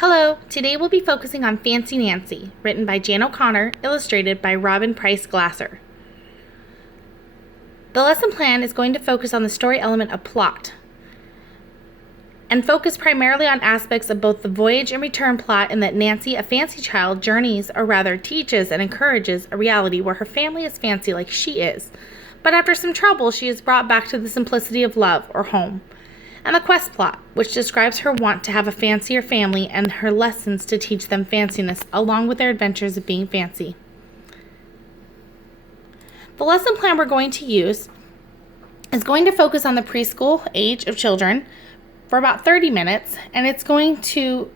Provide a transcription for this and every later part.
Hello, today we'll be focusing on Fancy Nancy, written by Jan O'Connor, illustrated by Robin Price Glasser. The lesson plan is going to focus on the story element of plot, and focus primarily on aspects of both the voyage and return plot in that Nancy, a fancy child, journeys, or rather teaches and encourages, a reality where her family is fancy like she is, but after some trouble she is brought back to the simplicity of love, or home. And the quest plot, which describes her want to have a fancier family and her lessons to teach them fanciness, along with their adventures of being fancy. The lesson plan we're going to use is going to focus on the preschool age of children for about 30 minutes, and it's going to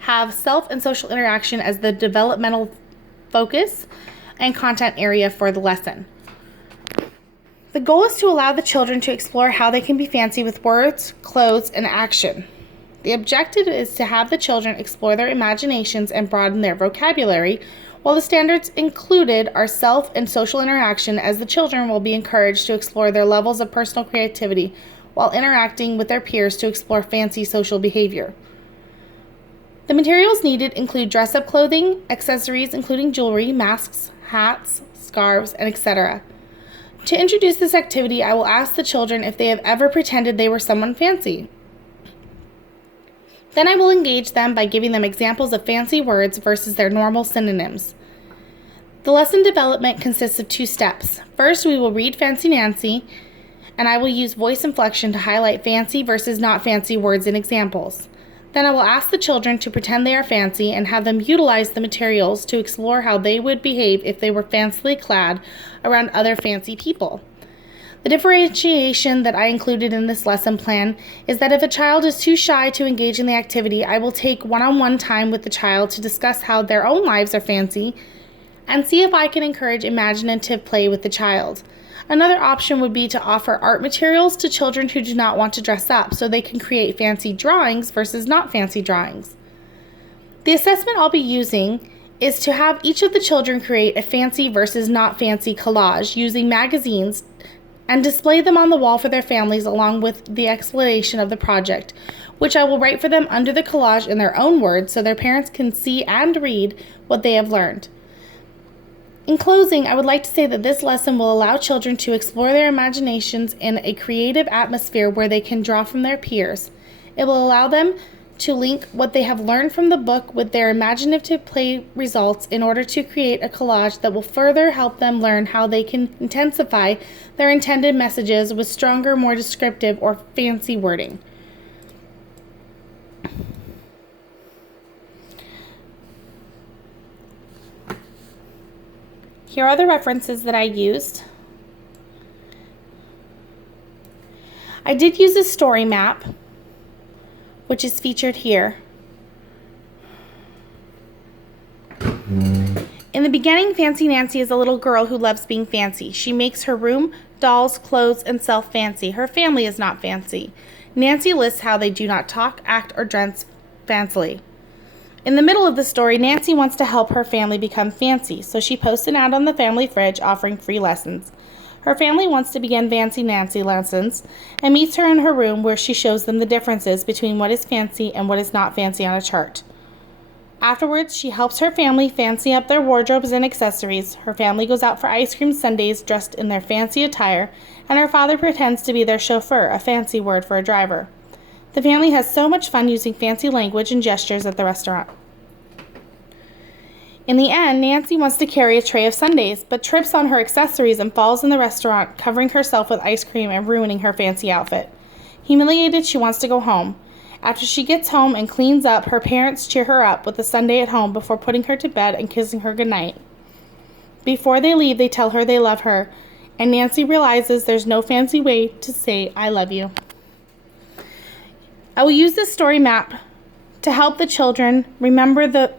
have self and social interaction as the developmental focus and content area for the lesson. The goal is to allow the children to explore how they can be fancy with words, clothes, and action. The objective is to have the children explore their imaginations and broaden their vocabulary, while the standards included are self and social interaction, as the children will be encouraged to explore their levels of personal creativity while interacting with their peers to explore fancy social behavior. The materials needed include dress-up clothing, accessories including jewelry, masks, hats, scarves, and etc. To introduce this activity, I will ask the children if they have ever pretended they were someone fancy. Then I will engage them by giving them examples of fancy words versus their normal synonyms. The lesson development consists of 2 steps. First, we will read Fancy Nancy, and I will use voice inflection to highlight fancy versus not fancy words and examples. Then I will ask the children to pretend they are fancy and have them utilize the materials to explore how they would behave if they were fancily clad around other fancy people. The differentiation that I included in this lesson plan is that if a child is too shy to engage in the activity, I will take one-on-one time with the child to discuss how their own lives are fancy and see if I can encourage imaginative play with the child. Another option would be to offer art materials to children who do not want to dress up, so they can create fancy drawings versus not fancy drawings. The assessment I'll be using is to have each of the children create a fancy versus not fancy collage using magazines and display them on the wall for their families along with the explanation of the project, which I will write for them under the collage in their own words so their parents can see and read what they have learned. In closing, I would like to say that this lesson will allow children to explore their imaginations in a creative atmosphere where they can draw from their peers. It will allow them to link what they have learned from the book with their imaginative play results in order to create a collage that will further help them learn how they can intensify their intended messages with stronger, more descriptive, or fancy wording. Here are the references that I used. I did use a story map, which is featured here. In the beginning, Fancy Nancy is a little girl who loves being fancy. She makes her room, dolls, clothes, and self fancy. Her family is not fancy. Nancy lists how they do not talk, act, or dress fancily. In the middle of the story, Nancy wants to help her family become fancy, so she posts an ad on the family fridge offering free lessons. Her family wants to begin Fancy Nancy lessons and meets her in her room where she shows them the differences between what is fancy and what is not fancy on a chart. Afterwards, she helps her family fancy up their wardrobes and accessories. Her family goes out for ice cream sundaes dressed in their fancy attire, and her father pretends to be their chauffeur, a fancy word for a driver. The family has so much fun using fancy language and gestures at the restaurant. In the end, Nancy wants to carry a tray of sundaes, but trips on her accessories and falls in the restaurant, covering herself with ice cream and ruining her fancy outfit. Humiliated, she wants to go home. After she gets home and cleans up, her parents cheer her up with a sundae at home before putting her to bed and kissing her goodnight. Before they leave, they tell her they love her, and Nancy realizes there's no fancy way to say, "I love you." I will use this story map to help the children remember the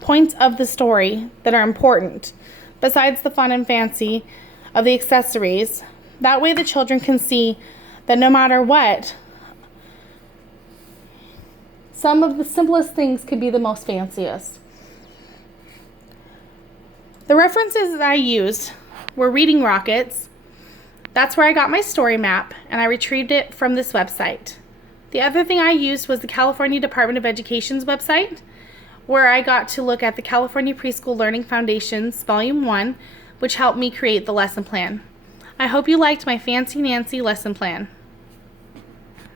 points of the story that are important, besides the fun and fancy of the accessories. That way the children can see that no matter what, some of the simplest things could be the most fanciest. The references that I used were Reading Rockets. That's where I got my story map, and I retrieved it from this website. The other thing I used was the California Department of Education's website, where I got to look at the California Preschool Learning Foundations Volume 1, which helped me create the lesson plan. I hope you liked my Fancy Nancy lesson plan.